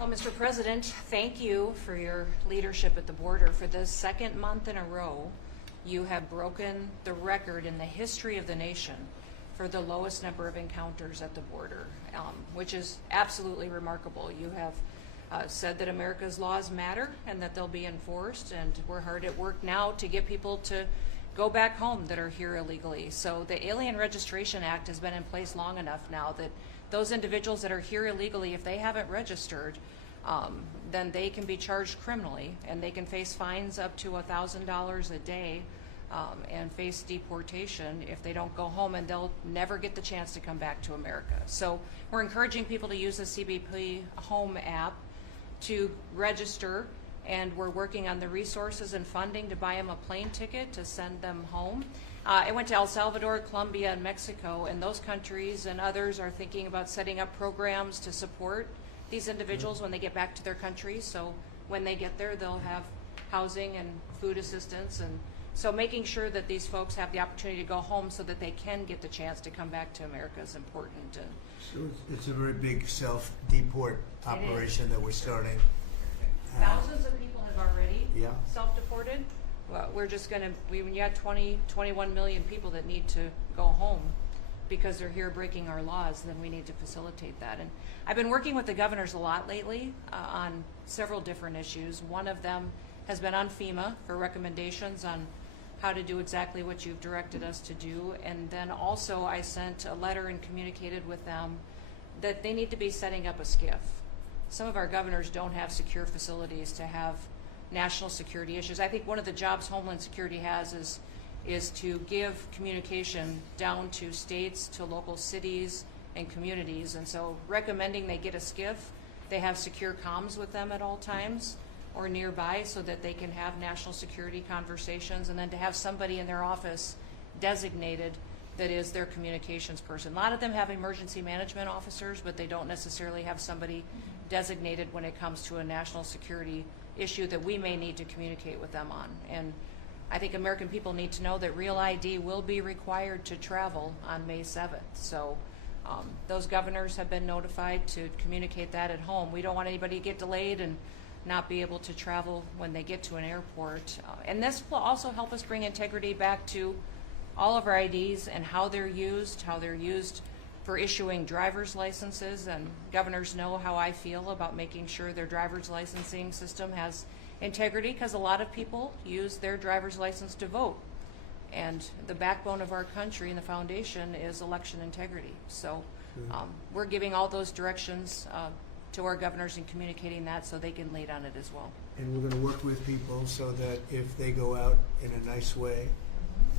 Well, Mr. President, thank you for your leadership at the border. For the second month in a row, you have broken the record in the history of the nation for the lowest number of encounters at the border, which is absolutely remarkable. You have said that America's laws matter and that they'll be enforced, and we're hard at work now to get people to go back home that are here illegally. So the Alien Registration Act has been in place long enough now that those individuals that are here illegally, if they haven't registered, then they can be charged criminally, and they can face fines up to $1,000 a day and face deportation if they don't go home, and they'll never get the chance to come back to America. So we're encouraging people to use the CBP Home app to register, and we're working on the resources and funding to buy them a plane ticket to send them home. I went to El Salvador, Colombia, and Mexico, and those countries and others are thinking about setting up programs to support these individuals when they get back to their countries. So when they get there, they'll have housing and food assistance, and so making sure that these folks have the opportunity to go home so that they can get the chance to come back to America is important. And so it's a very big self-deport operation that we're starting. Thousands of people have already Yeah. self-deported. Well, we're just going to, when you got 21 million people that need to go home because they're here breaking our laws, then we need to facilitate that. And I've been working with the governors a lot lately on several different issues. One of them has been on FEMA for recommendations on how to do exactly what you've directed us to do. And then also I sent a letter and communicated with them that they need to be setting up a Skiff. Some of our governors don't have secure facilities to have national security issues. I think one of the jobs Homeland Security has is to give communication down to states, to local cities and communities. And so recommending they get a Skiff, they have secure comms with them at all times or nearby so that they can have national security conversations, and then to have somebody in their office designated that is their communications person. A lot of them have emergency management officers, but they don't necessarily have somebody designated when it comes to a national security issue that we may need to communicate with them on. And I think American people need to know that Real ID will be required to travel on May 7th. So those governors have been notified to communicate that at home. We don't want anybody to get delayed and not be able to travel when they get to an airport. And this will also help us bring integrity back to all of our IDs and how they're used for issuing driver's licenses. And governors know how I feel about making sure their driver's licensing system has integrity, because a lot of people use their driver's license to vote. And the backbone of our country and the foundation is election integrity. So we're giving all those directions to our governors and communicating that so they can lead on it as well. And we're going to work with people so that if they go out in a nice way,